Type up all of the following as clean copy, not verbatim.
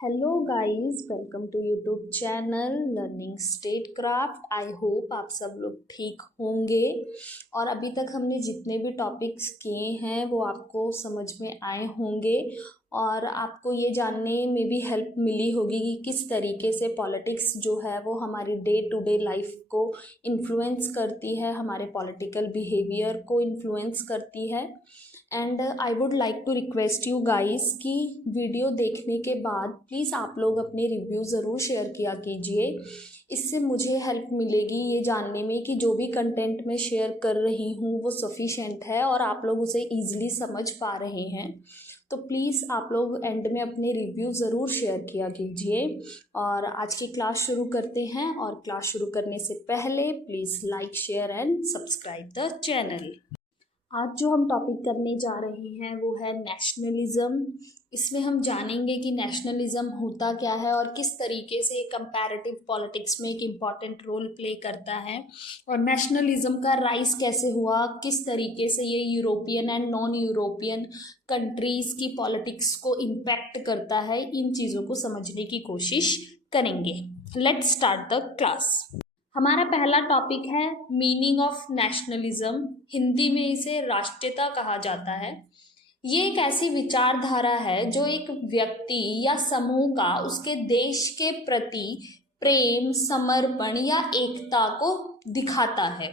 Hello guys, welcome to YouTube channel learning state craft. I hope आप सब लोग ठीक होंगे और अभी तक हमने जितने भी टॉपिक्स किए हैं वो आपको समझ में आए होंगे और आपको ये जानने में भी हेल्प मिली होगी कि किस तरीके से पॉलिटिक्स जो है वो हमारी डे टू डे लाइफ को इन्फ्लुएंस करती है, हमारे पॉलिटिकल बिहेवियर को इन्फ्लुएंस करती है। And I would like to request you guys कि वीडियो देखने के बाद प्लीज़ आप लोग अपने रिव्यू ज़रूर शेयर किया कीजिए। इससे मुझे हेल्प मिलेगी ये जानने में कि जो भी कंटेंट मैं शेयर कर रही हूँ वो सफिशेंट है और आप लोग उसे ईजिली समझ पा रहे हैं। तो प्लीज़ आप लोग एंड में अपने रिव्यू ज़रूर शेयर किया कीजिए। और आज की क्लास शुरू करते हैं और क्लास शुरू करने से पहले please like, share and subscribe the channel. आज जो हम टॉपिक करने जा रहे हैं वो है नेशनलिज्म। इसमें हम जानेंगे कि नेशनलिज्म होता क्या है और किस तरीके से कंपैरेटिव पॉलिटिक्स में एक इम्पॉर्टेंट रोल प्ले करता है और नेशनलिज्म का राइज कैसे हुआ, किस तरीके से ये European and non European countries की पॉलिटिक्स को इम्पैक्ट करता है। इन चीज़ों को समझने की कोशिश करेंगे। Let's start the class. हमारा पहला टॉपिक है मीनिंग ऑफ नेशनलिज्म। हिंदी में इसे राष्ट्रीयता कहा जाता है। ये एक ऐसी विचारधारा है जो एक व्यक्ति या समूह का उसके देश के प्रति प्रेम, समर्पण या एकता को दिखाता है।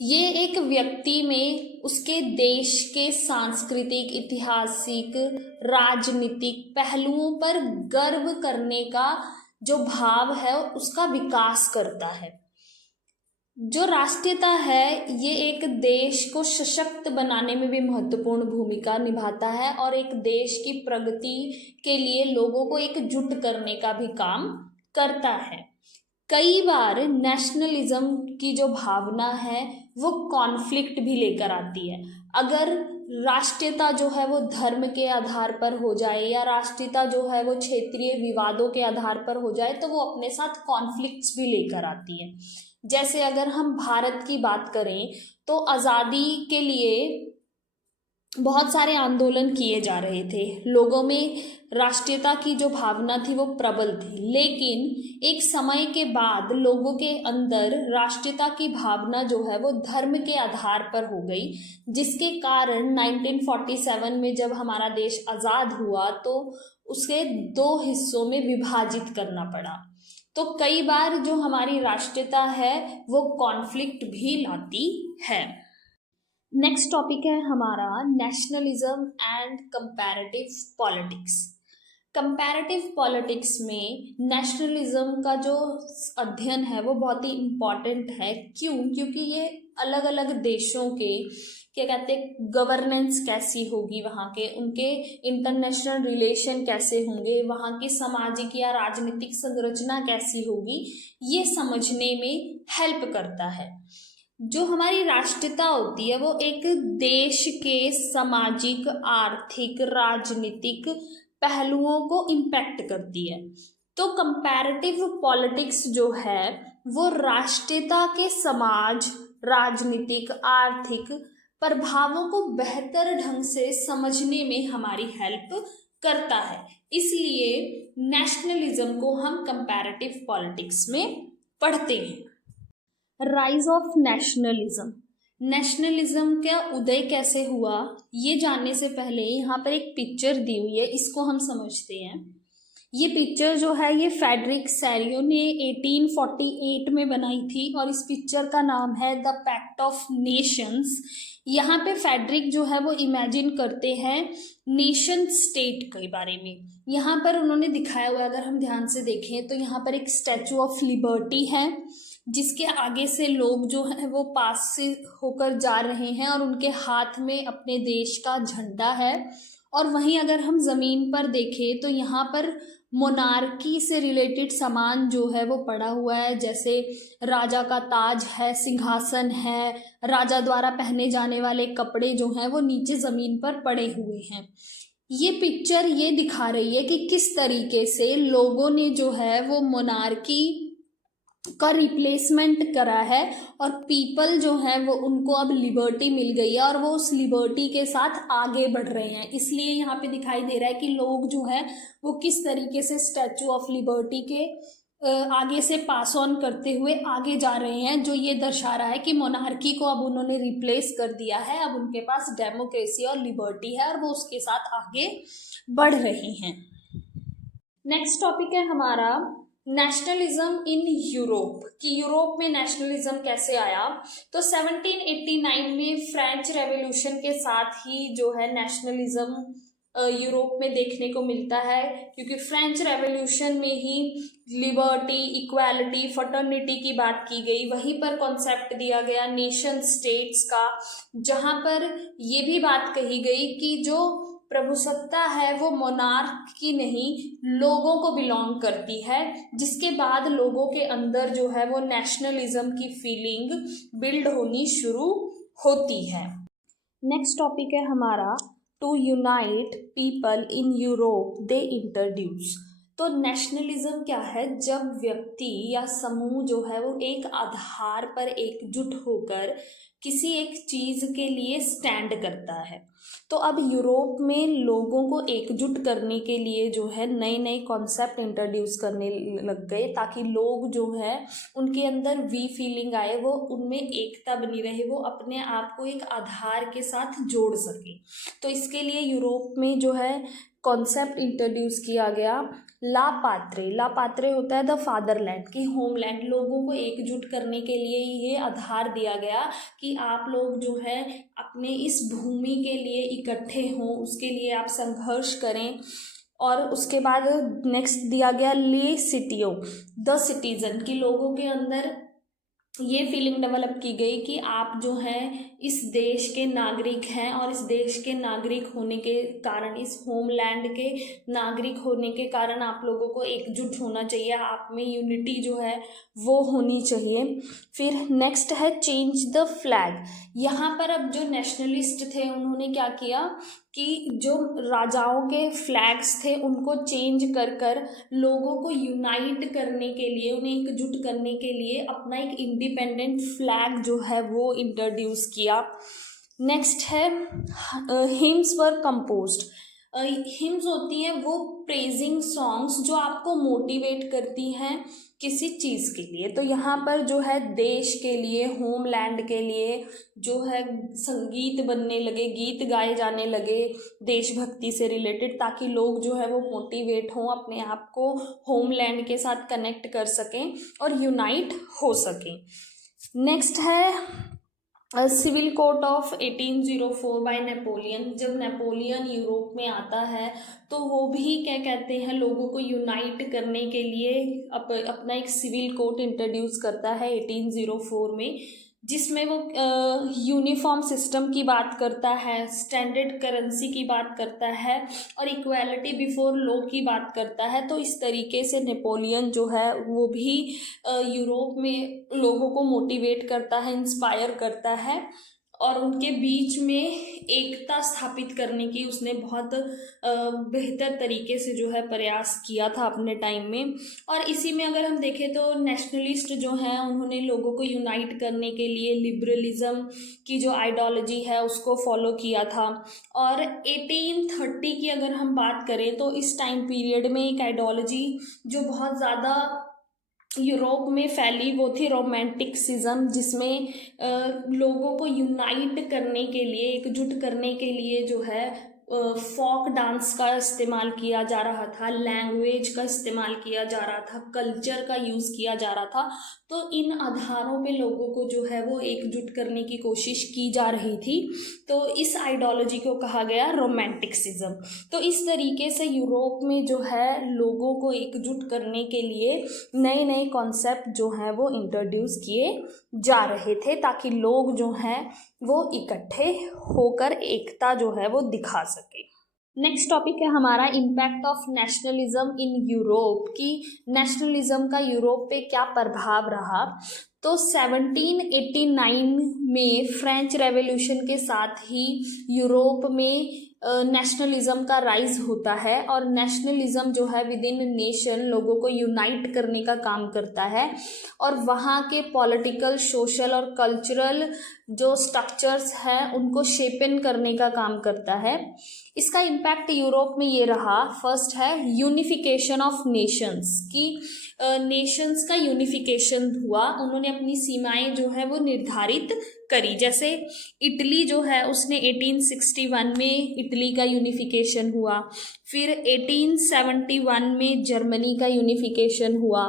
ये एक व्यक्ति में उसके देश के सांस्कृतिक, ऐतिहासिक, राजनीतिक पहलुओं पर गर्व करने का जो भाव है उसका विकास करता है। जो राष्ट्रीयता है ये एक देश को सशक्त बनाने में भी महत्वपूर्ण भूमिका निभाता है और एक देश की प्रगति के लिए लोगों को एकजुट करने का भी काम करता है। कई बार नेशनलिज्म की जो भावना है वो कॉन्फ्लिक्ट भी लेकर आती है। अगर राष्ट्रीयता जो है वो धर्म के आधार पर हो जाए या राष्ट्रीयता जो है वो क्षेत्रीय विवादों के आधार पर हो जाए तो वो अपने साथ कॉन्फ्लिक्ट्स भी लेकर आती है। जैसे अगर हम भारत की बात करें तो आज़ादी के लिए बहुत सारे आंदोलन किए जा रहे थे, लोगों में राष्ट्रीयता की जो भावना थी वो प्रबल थी, लेकिन एक समय के बाद लोगों के अंदर राष्ट्रीयता की भावना जो है वो धर्म के आधार पर हो गई, जिसके कारण 1947 में जब हमारा देश आज़ाद हुआ तो उसे दो हिस्सों में विभाजित करना पड़ा। तो कई बार जो हमारी राष्ट्रीयता है वो कॉन्फ्लिक्ट भी लाती है। नेक्स्ट टॉपिक है हमारा nationalism and comparative politics. Comparative politics में नेशनलिज्म का जो अध्ययन है वो बहुत ही इम्पॉर्टेंट है। क्यों? क्योंकि ये अलग अलग देशों के क्या कहते हैं गवर्नेंस कैसी होगी, वहाँ के उनके इंटरनेशनल रिलेशन कैसे होंगे, वहाँ की सामाजिक या राजनीतिक संरचना कैसी होगी, ये समझने में हेल्प करता है। जो हमारी राष्ट्रीयता होती है वो एक देश के सामाजिक, आर्थिक, राजनीतिक पहलुओं को इम्पैक्ट करती है। तो कंपैरेटिव पॉलिटिक्स जो है वो राष्ट्रीयता के समाज, राजनीतिक, आर्थिक प्रभावों को बेहतर ढंग से समझने में हमारी हेल्प करता है। इसलिए नेशनलिज्म को हम कंपैरेटिव पॉलिटिक्स में पढ़ते हैं। Rise of nationalism. नेशनलिज्म का उदय कैसे हुआ ये जानने से पहले यहाँ पर एक पिक्चर दी हुई है, इसको हम समझते हैं। ये पिक्चर जो है ये फ्रेडरिक सैरियो ने 1848 में बनाई थी और इस पिक्चर का नाम है द पैक्ट ऑफ नेशंस। यहाँ पे फ्रेडरिक जो है वो इमेजिन करते हैं नेशन स्टेट के बारे में। यहाँ पर उन्होंने दिखाया हुआ, अगर हम ध्यान से देखें तो यहाँ पर एक स्टैचू ऑफ लिबर्टी है जिसके आगे से लोग जो है वो पास से होकर जा रहे हैं और उनके हाथ में अपने देश का झंडा है। और वहीं अगर हम ज़मीन पर देखें तो यहाँ पर मोनार्की से रिलेटेड सामान जो है वो पड़ा हुआ है, जैसे राजा का ताज है, सिंहासन है, राजा द्वारा पहने जाने वाले कपड़े जो हैं वो नीचे ज़मीन पर पड़े हुए हैं। ये पिक्चर ये दिखा रही है कि किस तरीके से लोगों ने जो है वो मोनार्की का रिप्लेसमेंट करा है और पीपल जो है वो उनको अब लिबर्टी मिल गई है और वो उस लिबर्टी के साथ आगे बढ़ रहे हैं। इसलिए यहाँ पे दिखाई दे रहा है कि लोग जो है वो किस तरीके से स्टैचू ऑफ लिबर्टी के आगे से पास ऑन करते हुए आगे जा रहे हैं, जो ये दर्शा रहा है कि मोनार्की को अब उन्होंने रिप्लेस कर दिया है। अब उनके पास डेमोक्रेसी और लिबर्टी है और वो उसके साथ आगे बढ़ रहे हैं। नेक्स्ट टॉपिक है हमारा नेशनलिज्म इन यूरोप, कि यूरोप में नेशनलिज्म कैसे आया। तो 1789 में फ्रेंच रेवोल्यूशन के साथ ही जो है नेशनलिज्म यूरोप में देखने को मिलता है, क्योंकि फ्रेंच रेवोल्यूशन में ही लिबर्टी, इक्वालिटी, फर्टर्निटी की बात की गई। वहीं पर कॉन्सेप्ट दिया गया नेशन स्टेट्स का, जहां पर ये भी बात कही गई कि जो प्रभुसत्ता है वो मोनार्क की नहीं, लोगों को बिलोंग करती है, जिसके बाद लोगों के अंदर जो है वो नेशनलिज्म की फीलिंग बिल्ड होनी शुरू होती है। नेक्स्ट टॉपिक है हमारा to unite people in Europe they introduce. तो नेशनलिज्म क्या है? जब व्यक्ति या समूह जो है वो एक आधार पर एकजुट होकर किसी एक चीज के लिए स्टैंड करता है। तो अब यूरोप में लोगों को एकजुट करने के लिए जो है नए नए कॉन्सेप्ट इंट्रोड्यूस करने लग गए, ताकि लोग जो है उनके अंदर वी फीलिंग आए, वो उनमें एकता बनी रहे, वो अपने आप को एक आधार के साथ जोड़ सके। तो इसके लिए यूरोप में जो है कॉन्सेप्ट इंट्रोड्यूस किया गया ला पात्रे। ला पात्रे होता है द फादरलैंड, की होमलैंड। लोगों को एकजुट करने के लिए ये आधार दिया गया कि आप लोग जो है अपने इस भूमि के लिए इकट्ठे हों, उसके लिए आप संघर्ष करें। और उसके बाद नेक्स्ट दिया गया ले सिटियो द सिटीजन, की लोगों के अंदर ये फीलिंग डेवलप की गई कि आप जो हैं इस देश के नागरिक हैं, और इस देश के नागरिक होने के कारण, इस होमलैंड के नागरिक होने के कारण आप लोगों को एकजुट होना चाहिए, आप में यूनिटी जो है वो होनी चाहिए। फिर नेक्स्ट है चेंज द फ्लैग। यहाँ पर अब जो नेशनलिस्ट थे उन्होंने क्या किया कि जो राजाओं के फ्लैग्स थे उनको चेंज कर कर लोगों को यूनाइट करने के लिए, उन्हें एकजुट करने के लिए अपना एक इंडिपेंडेंट फ्लैग जो है वो इंट्रोड्यूस किया। नेक्स्ट है हिम्स वर कंपोज्ड। हिम्स होती हैं वो प्रेजिंग सॉन्ग्स जो आपको मोटिवेट करती हैं किसी चीज़ के लिए। तो यहाँ पर जो है देश के लिए, होमलैंड के लिए जो है संगीत बनने लगे, गीत गाए जाने लगे देशभक्ति से रिलेटेड, ताकि लोग जो है वो मोटिवेट हों, अपने आप को होमलैंड के साथ कनेक्ट कर सकें और यूनाइट हो सकें। नेक्स्ट है civil code of 1804 by Napoleon. जब नेपोलियन यूरोप में आता है तो वो भी क्या कहते हैं, लोगों को यूनाइट करने के लिए अपना एक सिविल कोड इंट्रोड्यूस करता है 1804 में, जिसमें वो यूनिफॉर्म सिस्टम की बात करता है, स्टैंडर्ड करेंसी की बात करता है और इक्वालिटी बिफोर लॉ की बात करता है। तो इस तरीके से नेपोलियन जो है वो भी यूरोप में लोगों को मोटिवेट करता है, इंस्पायर करता है, और उनके बीच में एकता स्थापित करने की उसने बहुत बेहतर तरीके से जो है प्रयास किया था अपने टाइम में। और इसी में अगर हम देखें तो नेशनलिस्ट जो हैं उन्होंने लोगों को यूनाइट करने के लिए लिबरलिज्म की जो आइडियोलॉजी है उसको फॉलो किया था। और 1830 की अगर हम बात करें तो इस टाइम पीरियड में एक आइडियोलॉजी जो बहुत ज़्यादा यूरोप में फैली वो थी रोमांटिसिज्म, जिसमें लोगों को यूनाइट करने के लिए, एकजुट करने के लिए जो है फोक डांस का इस्तेमाल किया जा रहा था, लैंग्वेज का इस्तेमाल किया जा रहा था, कल्चर का यूज़ किया जा रहा था। तो इन आधारों पे लोगों को जो है वो एकजुट करने की कोशिश की जा रही थी। तो इस आइडियोलॉजी को कहा गया रोमांटिसिज्म। तो इस तरीके से यूरोप में जो है लोगों को एकजुट करने के लिए नए नए कॉन्सेप्ट जो हैं वो इंट्रोड्यूस किए जा रहे थे, ताकि लोग जो हैं वो इकट्ठे होकर एकता जो है वो दिखा सके। नेक्स्ट टॉपिक है हमारा impact of nationalism in Europe, की नेशनलिज्म का यूरोप पे क्या प्रभाव रहा। तो 1789 में फ्रेंच रेवोल्यूशन के साथ ही यूरोप में नेशनलिज्म का राइज होता है, और नेशनलिज्म जो है विद इन नेशन लोगों को यूनाइट करने का काम करता है, और वहाँ के पॉलिटिकल, सोशल और कल्चरल जो स्ट्रक्चर्स हैं उनको शेपन करने का काम करता है। इसका इम्पैक्ट यूरोप में ये रहा, फर्स्ट है यूनिफिकेशन ऑफ नेशंस, की नेशंस का यूनिफिकेशन हुआ, उन्होंने अपनी सीमाएं जो है वो निर्धारित करी। जैसे इटली जो है उसने 1861 में इटली का यूनिफिकेशन हुआ, फिर 1871 में जर्मनी का यूनिफिकेशन हुआ,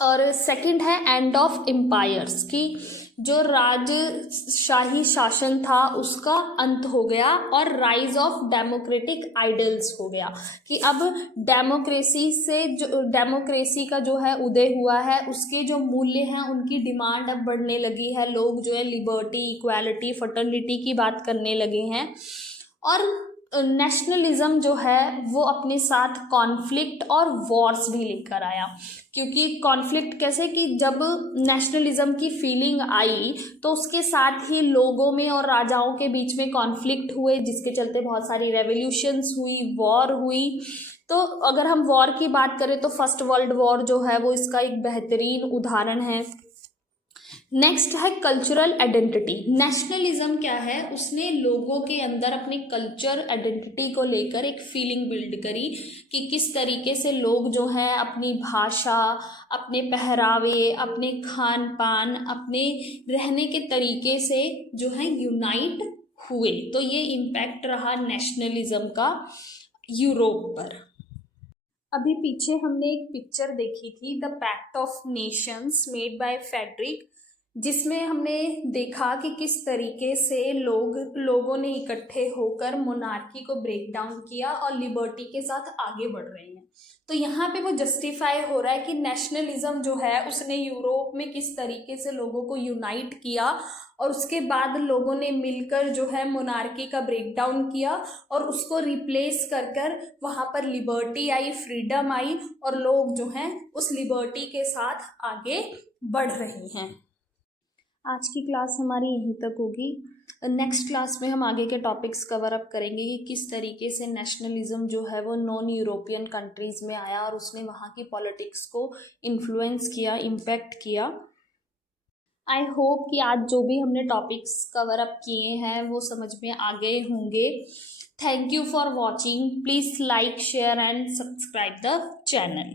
और सेकंड है एंड ऑफ एम्पायर्स, की जो राजशाही शासन था उसका अंत हो गया, और राइज ऑफ डेमोक्रेटिक आइडल्स हो गया, कि अब डेमोक्रेसी का जो है उदय हुआ है, उसके जो मूल्य हैं उनकी डिमांड अब बढ़ने लगी है, लोग जो है लिबर्टी, इक्वालिटी, फर्टर्निटी की बात करने लगे हैं। और नेशनलिज्म जो है वो अपने साथ कॉन्फ्लिक्ट और वॉर्स भी लेकर आया, क्योंकि कॉन्फ्लिक्ट कैसे, कि जब नेशनलिज्म की फीलिंग आई तो उसके साथ ही लोगों में और राजाओं के बीच में कॉन्फ्लिक्ट हुए, जिसके चलते बहुत सारी रेवोल्यूशंस हुई, वॉर हुई। तो अगर हम वॉर की बात करें तो फर्स्ट वर्ल्ड वॉर जो है वो इसका एक बेहतरीन उदाहरण है। नेक्स्ट है कल्चरल आइडेंटिटी। नेशनलिज्म क्या है, उसने लोगों के अंदर अपने कल्चर आइडेंटिटी को लेकर एक फीलिंग बिल्ड करी, कि किस तरीके से लोग जो हैं अपनी भाषा, अपने पहरावे, अपने खान पान, अपने रहने के तरीके से जो है यूनाइट हुए। तो ये इम्पैक्ट रहा नेशनलिज्म का यूरोप पर। अभी पीछे हमने एक पिक्चर देखी थी, the pact of nations made by Frederic, जिसमें हमने देखा कि किस तरीके से लोगों ने इकट्ठे होकर मोनार्की को ब्रेक डाउन किया और लिबर्टी के साथ आगे बढ़ रहे हैं। तो यहाँ पे वो जस्टिफाई हो रहा है कि नेशनलिज्म जो है उसने यूरोप में किस तरीके से लोगों को यूनाइट किया, और उसके बाद लोगों ने मिलकर जो है मोनार्की का ब्रेक डाउन किया और उसको रिप्लेस कर कर वहाँ पर लिबर्टी आई, फ्रीडम आई, और लोग जो हैं उस लिबर्टी के साथ आगे बढ़ रहे हैं। आज की क्लास हमारी यहीं तक होगी। नेक्स्ट क्लास में हम आगे के टॉपिक्स कवर अप करेंगे कि किस तरीके से नेशनलिज्म जो है वो नॉन यूरोपियन कंट्रीज़ में आया और उसने वहाँ की पॉलिटिक्स को इन्फ्लुएंस किया, इम्पैक्ट किया। आई होप कि आज जो भी हमने टॉपिक्स कवर अप किए हैं वो समझ में आ गए होंगे। Thank you for watching. Please like, share and subscribe the channel.